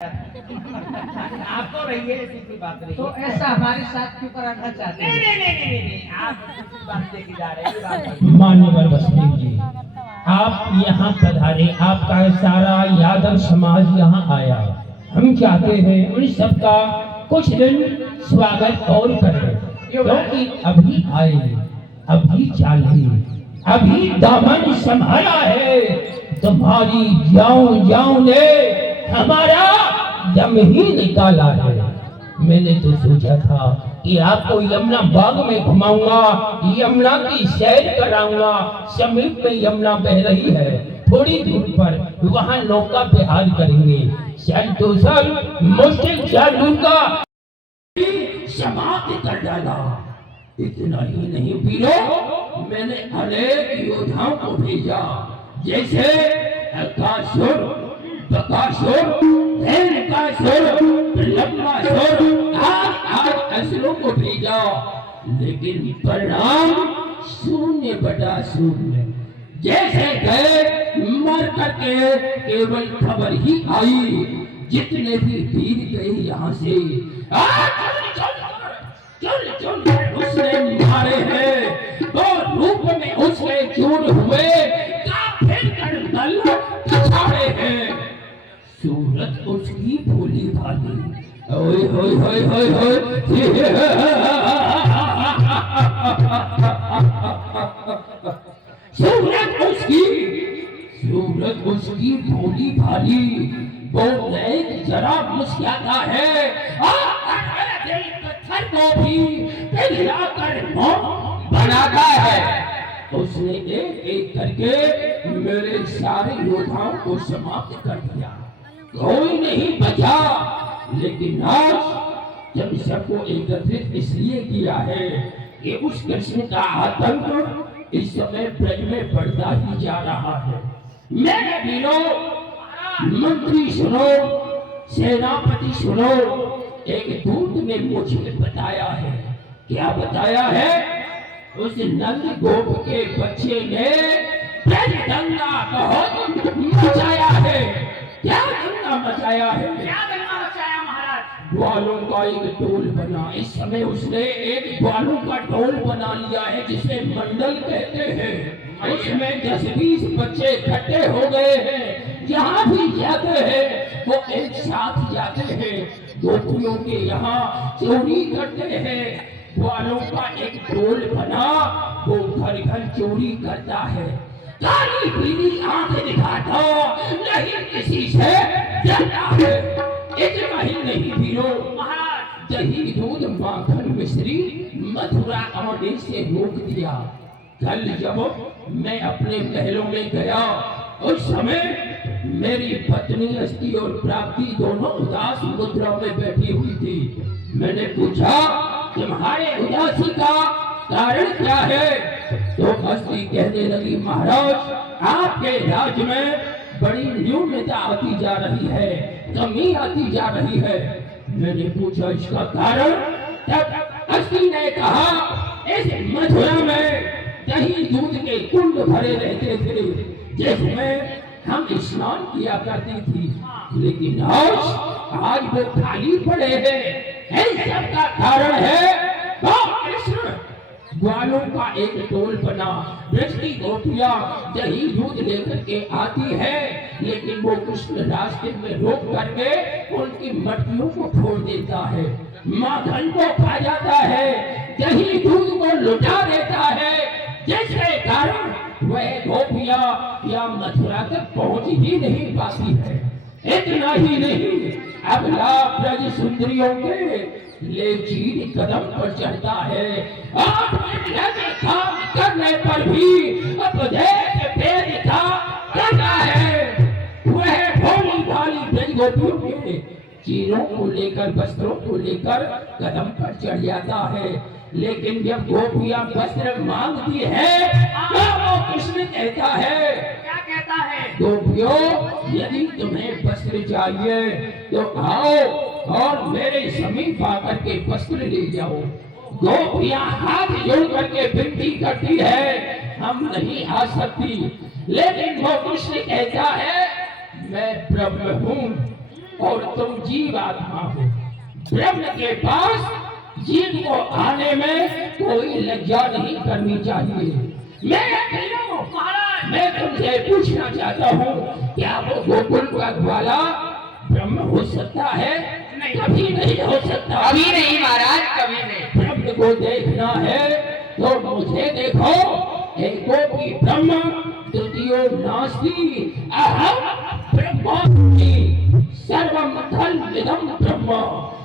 आपको रही है ऐसी कोई बात नहीं। तो ऐसा हमारे साथ क्यों कराना चाहते नहीं हैं? नहीं नहीं नहीं नहीं, आप दूसरी बात लेके जा रहे हैं। बात नहीं। मान्यवर वसनीक जी, आप यहाँ पधारे, आपका सारा यादव समाज यहाँ आया। हम चाहते हैं उन सबका कुछ दिन स्वागत और करें, क्योंकि अभी आए, अभी चाले, अभी दामन संभाला है। तुम्हारी जाऊं जाऊं ने हमारा दम ही निकाला है। मैंने तो सोचा था कि आपको यमुना बाग में घुमाऊंगा, यमुना की सैर कराऊंगा। समीप में यमुना बह रही है, थोड़ी दूर पर वहां नौका विहार करेंगे। संतोषल मुश्किल चालू का समाप्त कर डाला। इतना ही नहीं वीरों, मैंने अनेक योद्धाओं को भेजा, जैसे अकासुर, बकासुर, हेनकासुर, लंबासुर, आज असुरों को भेजा, लेकिन परिणाम 0/0। जैसे गए मर करके केवल खबर ही आई। जितने भी वीर गए यहाँ से चल उसने मारे हैं, तो रूप में उसके चूर हुए, काफिर कर दल पछाड़े हैं। सूरत उसकी भोली भाली, ओए होए होए होए होए, सूरत उसकी भोली भाली, वो एक जरा मुस्कुराता है, दिल पत्थर को भी पिघलाकर मोम बनाता है। उसने एक एक करके मेरे सारे योद्धाओं को समाप्त कर दिया, कोई नहीं बचा। लेकिन आज जब सबको एकत्रित इसलिए किया है कि उस कृष्ण का आतंक इस समय ब्रज में बढ़ता ही जा रहा है। मेरे वीरों, मंत्री सुनो, सेनापति सुनो, एक दूत ने मुझे बताया है। क्या बताया है? उस नंद गोप के बच्चे ने ब्रज दंगा बहुत मचाया है। क्या दंगा मचाया है? क्या दंगा मचाया महाराज? ग्वालों का एक टोल बना। इस समय उसने एक ग्वालों का टोल बना लिया है, जिसे मंडल कहते हैं। उसमें 10-20 बच्चे इकट्ठे हो गए हैं। जहाँ भी जाते हैं वो एक साथ जाते हैं, गोपियों के यहाँ चोरी करते हैं। ग्वालों का एक टोल बना, वो घर घर चोरी करता है, काली पीली आंखें दिखाता, नहीं किसी से डरता है। इतना ही नहीं वीरों, महाराज दही दूध माखन मिश्री मथुरा आने से रोक दिया। कल जब मैं अपने महलों में गया, उस समय मेरी पत्नी अस्थि और प्राप्ति दोनों उदास मुद्रा में बैठी हुई थी। मैंने पूछा, तुम्हारे उदासी का कारण क्या है? तो अस्थि कहने लगी, महाराज आपके राज्य में बड़ी न्यूनता आती जा रही है, कमी आती जा रही है। मैंने पूछा इसका कारण? तब अस्थि ने कहा, इस मथुरा में दही दूध के कुंड भरे रहते थे, जिसमें हम स्नान किया करती थी, लेकिन आज वो खाली पड़े हैं। इस सब का कारण है कृष्ण। ग्वालों का एक टोल बना, वृष्टि गोपियां दही दूध लेकर के आती है, लेकिन वो कृष्ण रास्ते में रोक करके उनकी मटकियों को फोड़ देता है, माखन को खा जाता है, दही दूध को लुटा देता है, जिसके कारण वह गोपियां या मथुरा तक पहुंच ही नहीं पाती है। इतना ही नहीं, अगला ब्रज सुंदरियों के ले चीर कदम पर चढ़ता है। आप काम करने पर भी उपदेश बेदिखा करता है। वह भोली भाली ब्रज गोपियों के चीरों को लेकर, वस्त्रों को लेकर कदम पर चढ़ जाता है, लेकिन जब गोपियां वस्त्र मांगती है तो वो कृष्ण कहता है, क्या कहता है? गोपियों, यदि तुम्हें वस्त्र चाहिए तो आओ और मेरे समीप आकर के वस्त्र ले जाओ। गोपियां हाथ जोड़ करके विनती करती है, हम नहीं आ सकती, लेकिन वो कृष्ण कहता है, मैं प्रभु हूँ, और तुम जीवात्मा हो। ब्रह्म के पास जीव को आने में कोई लज्जा नहीं करनी चाहिए। मैं तुमसे पूछना चाहता हूँ, क्या वो गोकुल का ग्वाला ब्रह्म हो सकता है? नहीं। कभी नहीं हो सकता। कभी नहीं महाराज, कभी नहीं। ब्रह्म को देखना है तो मुझे देखो। एकोपि ब्रह्म द्वितीयो नास्ति, अहम ब्रह्मास्मि, सर्वम खल्विदं ब्रह्म।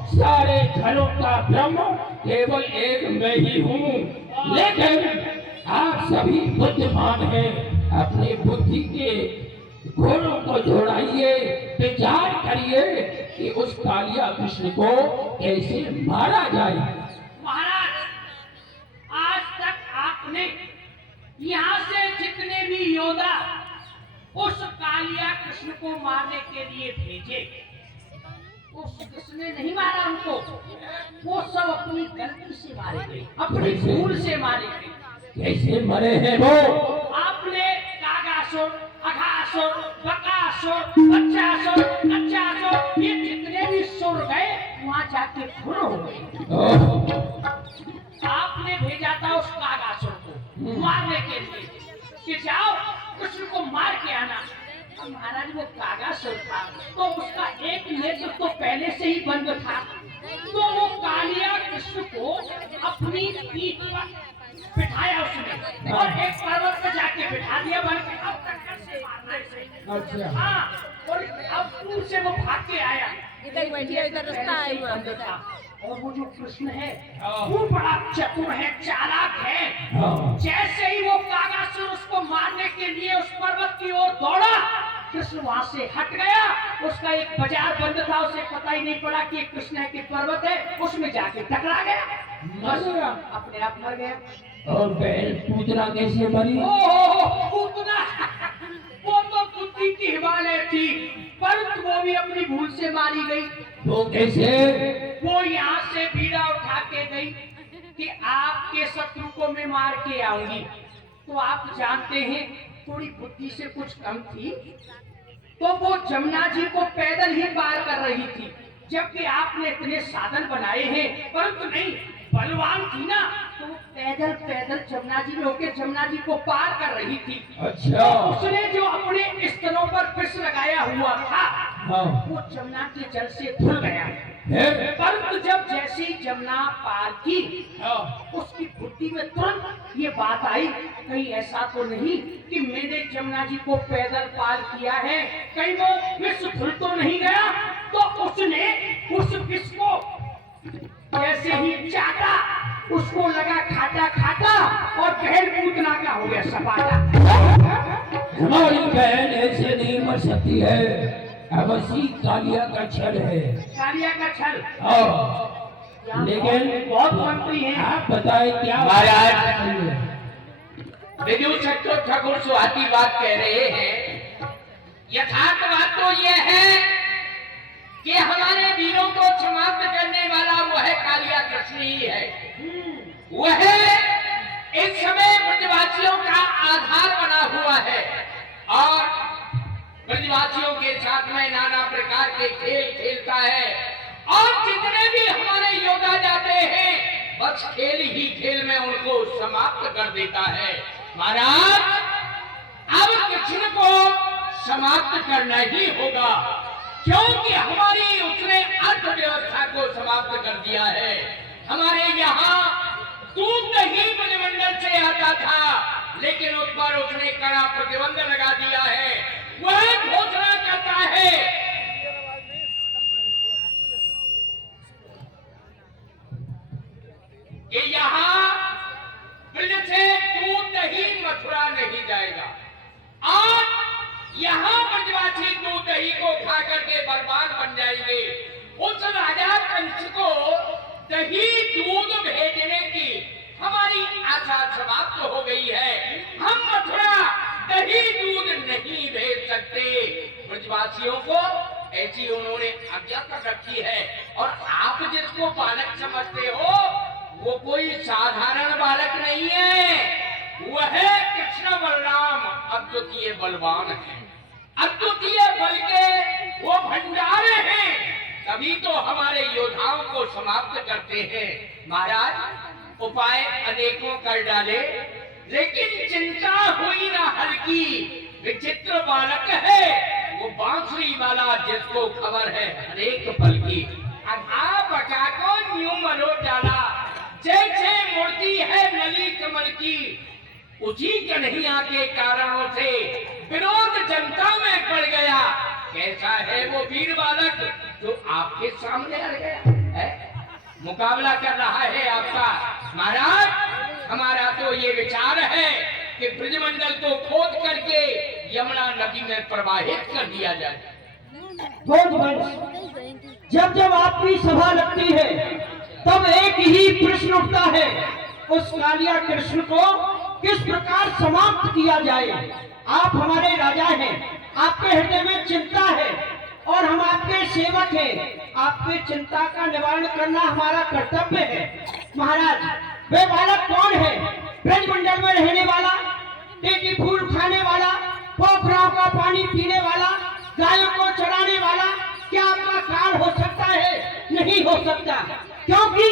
सारे खलों का ब्रह्म केवल एक मैं ही हूँ। लेकिन आप सभी बुद्धिमान हैं, अपनी बुद्धि के घोड़ों को दौड़ाइए, विचार करिए कि उस कालिया कृष्ण को कैसे मारा जाए। महाराज, आज तक आपने यहाँ से जितने भी योद्धा उस कालिया कृष्ण को मारने के लिए भेजे, उस कृष्ण ने नहीं मारा उनको। वो सब अपनी गलती से मारे गए, अपनी भूल से मारे गए। कैसे मरे हैं वो? आपने कागासुर, अघासुर, बकासुर, बच्चासुर, कच्चासुर, ये जितने भी सुर गए वहाँ जाके खुर हो गए। आपने भेजा था उस कागासुर को मारने के लिए कि जाओ कृष्ण को मार के आना। अब महाराज वो कागासुर था तो उसका एक नेत्र तो पहले से ही बंद था, तो वो कालिया कृष्ण को अपनी पीठ पर बिठाया उसने और एक पर्वत पे जाके बिठा दिया, बल्कि अब टक्कर से मारने से। अच्छा। हाँ, और अब दूर से वो भाग के आया। इधर बैठिए, इधर रास्ता है वहाँ पे। और वो जो कृष्ण है वो बड़ा चतुर है, चालाक है। हाँ। जैसे ही वो कागासुर उसको मारने के लिए उस पर्वत की ओर दौड़ा, कृष्ण वहां से हट गया। उसका एक बाजार बंद था, उसे पता ही नहीं पड़ा कि कृष्ण है कि पर्वत है, उसमें जाके टकरा गया, बस अपने आप मर गया। और बहन पूतना कैसे मरी? पूतना वो तो बुद्धि की हिमालय थी, परंतु वो भी अपनी भूल से मारी गई। वो कैसे? वो यहाँ से बीड़ा उठा के गई कि आपके शत्रु को मैं मार के आऊंगी। तो आप जानते हैं थोड़ी बुद्धि से कुछ कम थी, तो वो जमुना जी को पैदल ही पार कर रही थी, जबकि आपने इतने साधन बनाए हैं, परंतु नहीं, बलवान थी ना, तो वो पैदल पैदल जमुना जी में होके जमुना जी को पार कर रही थी। अच्छा। उसने जो अपने स्तनों पर विष लगाया हुआ था, हाँ। वो जमुना के जल से धुल गया। परंतु जब जैसी जमुना पार की, उसकी बुद्धि में तुरंत ये बात आई, कहीं ऐसा तो नहीं कि मैंने जमुना जी को पैदल पार किया है, कहीं वो विष धुल तो नहीं गया। तो उसने उस विष को जैसे ही चाटा, उसको लगा खाटा खाटा और बहन पूतना का हो गया सपाटा। हमारी बहन ऐसे नहीं मर सकती है, अवश्य कालिया का छल है। कालिया का छल। लेकिन बहुत मंत्री हैं। आप बताएं क्या महाराज, विदुर सच्चो ठाकुर सुहाती बात कह रहे हैं। यथार्थ बात तो यह है कि हमारे वीरों को समाप्त करने वाला वह कालिया कृष्ण ही है। वह इस समय ब्रजवासियों का आधार बना हुआ है और ब्रजवासियों के साथ में नाना प्रकार के खेल खेलता है, और जितने भी हमारे योद्धा जाते हैं बस खेल ही खेल में उनको समाप्त कर देता है। महाराज, अब कृष्ण को समाप्त करना ही होगा, क्योंकि हमारी उसने अर्थव्यवस्था को समाप्त कर दिया है। हमारे यहाँ दूध दही ब्रजमंडल से आता था, लेकिन उस पर उसने कड़ा प्रतिबंध लगा दिया है। वह घोषणा करता है कि यहाँ ब्रज से दूध दही मथुरा नहीं जाएगा, और यहाँ ब्रजवासी दूध दही को खा करके बर्बाद बन जाएंगे। उस राजा कंस को दही दूध भेजने की हमारी आशा समाप्त हो गई है। हम मथुरा दही दूध नहीं भेज सकते। ब्रजवासियों को ऐसी उन्होंने आज्ञा कर रखी है, और आप जिसको बालक समझते हो वो कोई साधारण बालक नहीं है, वह कृष्ण बलराम अद्वितीय बलवान है। अद्वितीय बल के वो भंडारे हैं, तभी तो हमारे योद्धाओं को समाप्त करते हैं। महाराज उपाय अनेकों कर डाले, लेकिन चिंता हुई ना हल्की। विचित्र बालक है वो बांसुरी वाला, जिसको खबर है हरेक पल की। अघा बका को न्यू मरो डाला, जैसे मूर्ति है नली कमल की। उसी कन्हैया के कारणों से विरोध जनता में पड़ गया। कैसा है वो वीर बालक जो आपके सामने आ गया है, मुकाबला कर रहा है आपका। महाराज हमारा तो ये विचार है कि ब्रजमंडल को खोद करके यमुना नदी में प्रवाहित कर दिया जाए। जब जब आपकी सभा लगती है तब एक ही प्रश्न उठता है, उस कालिया कृष्ण को किस प्रकार समाप्त किया जाए। आप हमारे राजा हैं, आपके हृदय में चिंता है और हम आपके सेवक हैं। आपकी चिंता का निवारण करना हमारा कर्तव्य है। महाराज वे बालक कौन है? ब्रजमंडल में रहने वाला, टेकी फूल खाने वाला, पोखराओं का पानी पीने वाला, गायों को चराने वाला, क्या आपका काल हो सकता है? नहीं हो सकता, क्योंकि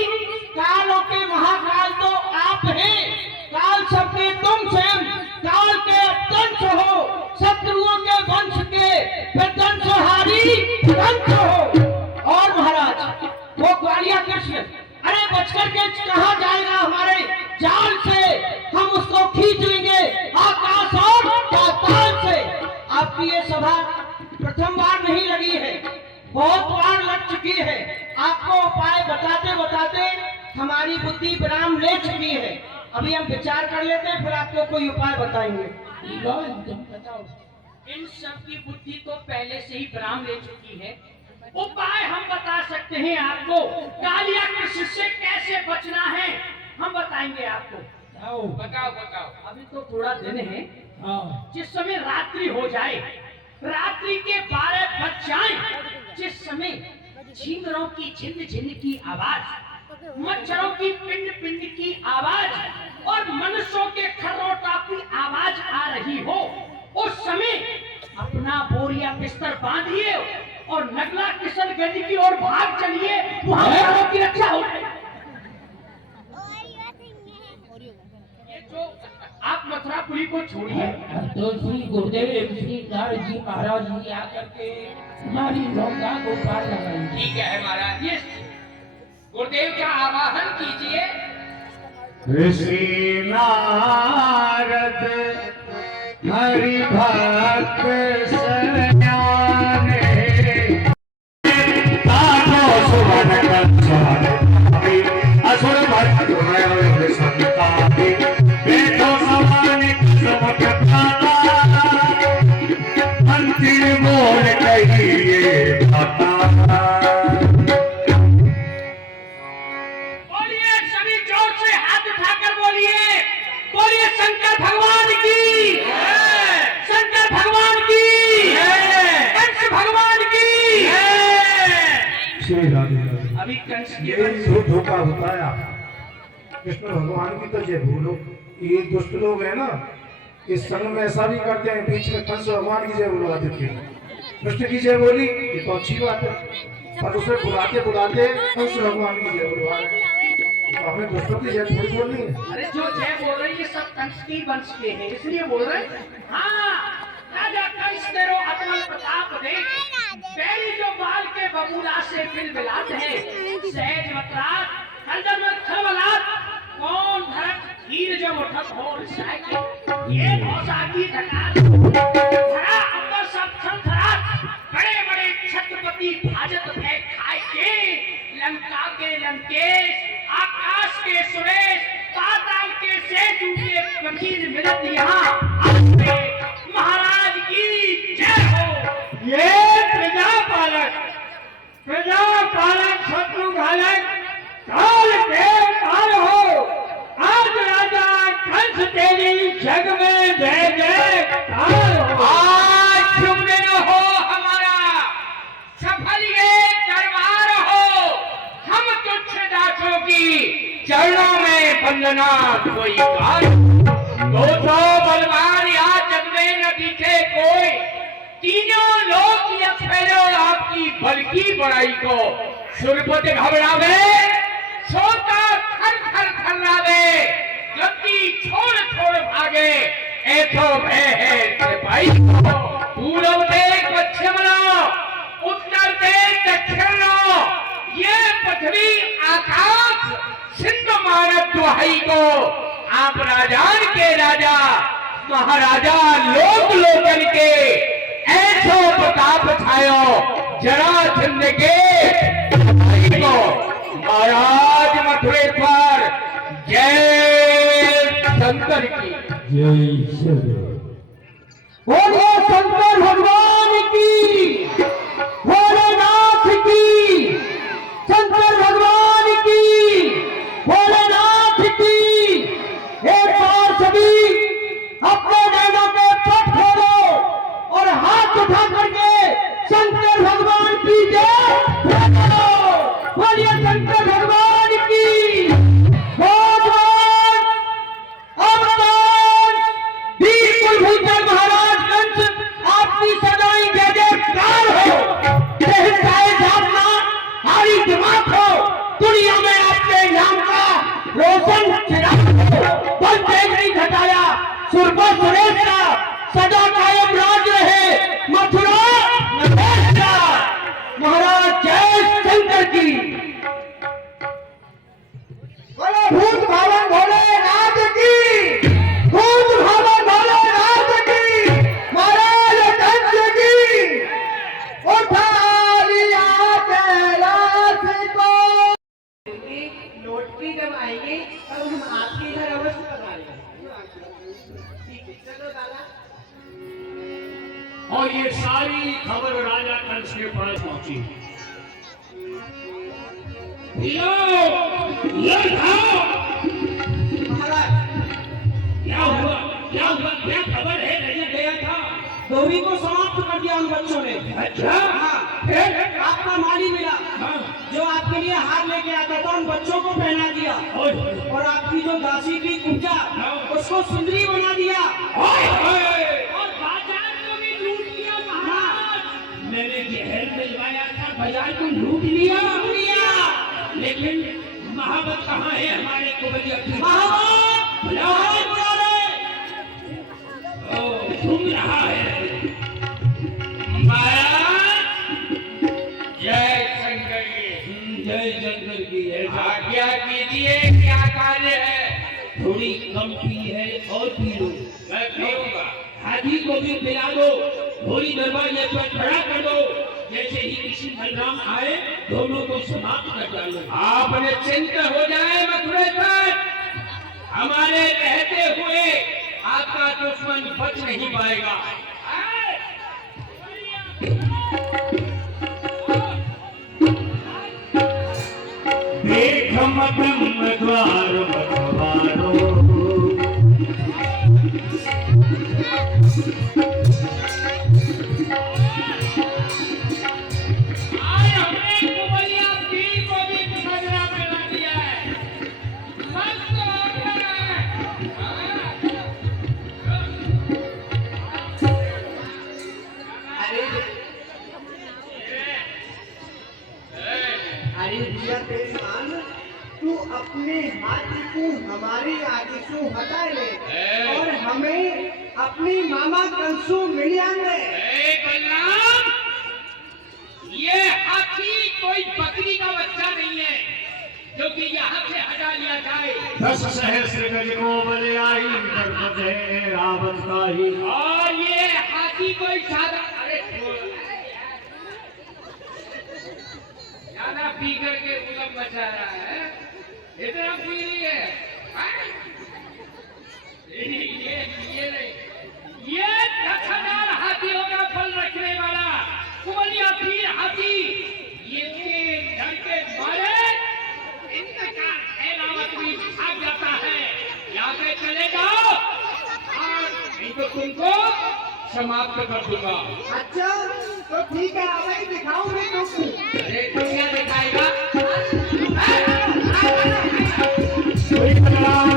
कालों के महाकाल तो आप हैं। काल सबके तुम स्वयं काल के अत्यंत हो, शत्रुओं के वंश के विध्वंसहारी वंश हो। और महाराज वो कालिया कृष्ण अरे बचकर के कहा जाएगा? हमारे जाल से हम उसको खींच लेंगे आकाश और पाताल से। आपकी ये सभा प्रथम बार नहीं लगी है, बहुत बार लग चुकी है। आपको उपाय बताते बताते हमारी बुद्धि विराम ले चुकी है। अभी हम विचार कर लेते हैं, फिर आपको कोई उपाय बताएंगे। तुम बताओ। इन सब की बुद्धि तो पहले से ही विराम ले चुकी है। उपाय हम बता सकते हैं आपको। कालिया कृष्ण से कैसे बचना है हम बताएंगे आपको। बताओ बताओ। अभी तो थोड़ा दिन है, जिस समय रात्रि हो जाए, रात्रि के 12 बज जाए, जिस समय झींगरों की झिन झिन की आवाज, मच्छरों की पिंड पिंड की आवाज और मनुष्यों के खर्रोटा की आवाज आ रही हो, उस समय अपना बोरिया बिस्तर बांधिए और नगला किशनगंज की ओर भाग चलिए, वहां प्राणों की रक्षा हो। ये जो आप मथुरापुरी को छोड़िए, तो श्री गुरुदेव श्री नारद जी महाराज जी आकर के हमारी नौका को पार लगाएंगे। ठीक है महाराज, ये गुरुदेव का आवाहन कीजिए। ऋषि नारद हरि भक्त सन्याने, ताको सुवन कंसारे, असुर भक्त भय संतापे, बेटो समानिक समुख प्राता, अंतिम बोल कहिए माता। बोलिए शंकर भगवान की, शंकर भगवान की, कंस भगवान की। श्री राधे राधे। अभी कंस ये के जो धोखा होता है कृष्ण भगवान की तो जय बोलो। ये दुष्ट लोग है ना, इस संग में ऐसा भी करते हैं, बीच में कंस भगवान की जय बुलवा देते हैं। कृष्ण की जय बोली ये तो अच्छी बात है, पर उसे बुलाते बुलाते कंस भगवान की जय बुलवा रहे हैं। तो हमें दुष्टों की जय थोड़ी बोलनी है। अरे जो जय बोल रहे हैं ये सब कंस की वंश के हैं, इसलिए बोल रहे हैं। हाँ, राजा कंस तेरो अतुल प्रताप देख, बैरी जो बाल के बबूला से बिलबिलात है, सहज मतरात हरदम में खलबलात, कौन धरत धीर जो उठत हो साइकिल, ये भौसा की धकार धरा अंबर सब थरथरात, बड़े बड़े छत्रपति भाजत है खाए के, लंका के लंकेश, आकाश के सुरेश, पाताल के सेतु के कबीर मिलत यहाँ आपके महाराज की जय हो। ये प्रजापालक शत्रु घालक काल के काल हो, आज राजा कंस तेरी जग में जय जय काल हो। आज शुभ दिन हो हमारा, सफल ये दरबार हो, हम तुच्छ दासों की चरणों में वंदना कोई काल। 200 बलवान या जग में न दिखे कोई, तीनों लोग यथ फैलो आपकी बल्कि बड़ाई को। सुरपत घबरावे सोता थर थर थर्रावे, गद्दी छोड़ छोड़ भागे, ऐथो भय है सिपाही को। पूरब देख पश्चिम लो, उत्तर देख दक्षिण लो, ये पृथ्वी आकाश सिंध मानव दुहाई को। आप राजान के राजा महाराजा लोक लोचन के, ऐसो प्रताप छायो जरासंध के को। महाराज मथुरेश्वर जय शंकर की। जय श्री बोलो शंकर भगवान की, भोलेनाथ की, शंकर भगवान की, भोलेनाथ की। एक बार सभी अपने नैनों के पट खोलो और हाथ उठा करके शंकर भगवान की जय बोलो। बोलिए शंकर भगवान की। भगवान अवतार वीर कुलभूषण महाराजगंज आपकी सदाई जय जयकार हो। हारी दिमाग हो, दुनिया में आपके नाम का रोशन चिराग हो। बल तेज नहीं घटाया, सुरभा सुरेश का सदा कायम राज रहे मथुरा नरेश का। महाराज जय शंकर की। बोले भूत भावन भोलेनाथ की, भूत भावन भोलेनाथ की, महाराज कंस की। उठा लिया कैलाश को। नोटरी जब आएंगे तब हम आपके इधर अवश्य पधारेंगे। ठीक है, चलो दादा। और ये सारी खबर राजा कंस के पास पहुंची। महाराज क्या हुआ क्या हुआ, क्या खबर है? नहीं गया था। दोही को समाप्त कर दिया उन बच्चों ने। अच्छा फिर आपका माली मिला, हाँ। जो आपके लिए हार लेके आता था उन बच्चों को पहना दिया। और आपकी जो दासी थी कुब्जा, उसको सुंदरी बना दिया। और बाजार को भी लूट लिया महाराज। मैंने जहर मिलवाया था, बाजार को लूट लिया। लेकिन महावत कहाँ है हमारे कुबरिया की? घूम रहा है। महाराज जय शंकर की। जय शंकर की। आज्ञा कीजिए, क्या कार्य है? थोड़ी कम पी है और पी लो। मैं पीऊंगा। हाथी को भी पिला दो, घोड़ी दरवाजे पर खड़ा कर दो। जैसे ही किसी बलराम आए दोनों को समाप्त कर डालो। आप निश्चिंत हो जाए मथुरेश्वर, हमारे रहते हुए आपका दुश्मन बच नहीं पाएगा। देख मदम द्वार मथवारो, आज हमने कुबलिया पीर को भी सजरा बना दिया है। मस्त हो गया है। अरे भैया तेजमान, तू अपने हाथी को हमारी आगे से हटा ले और हमें अपनी मामा कंसु मिल जाए। बलराम, ये हाथी कोई बकरी का बच्चा नहीं है जो कि यहाँ से हटा लिया जाए। 10 सहस्र गज को बले आई दरपत है रावण का ही। और ये हाथी कोई सादा, अरे ज्यादा पी करके उलम मचा रहा है, इतना पी रही है। ये नहीं, ये 10,000 हाथियों का फल रखने वाला कुबलिया पीर हाथी, ये डर के मारे इनका फैलावत भी भाग जाता है। यहाँ से चले जाओ और नहीं तो तुमको समाप्त कर दूंगा। अच्छा तो ठीक है, अब दिखाऊं मैं तुमको। अरे तू क्या दिखाएगा? कोई बलराम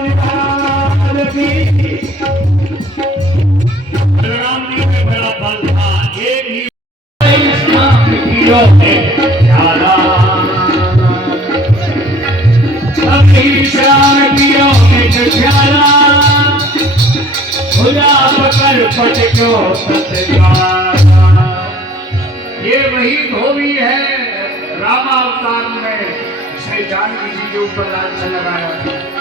बलराम जी में बड़ा बल था। एक ही जो सतनाम। ये वही धोबी है रामावतार में श्री जानकी जी के ऊपर लांछन लगाया।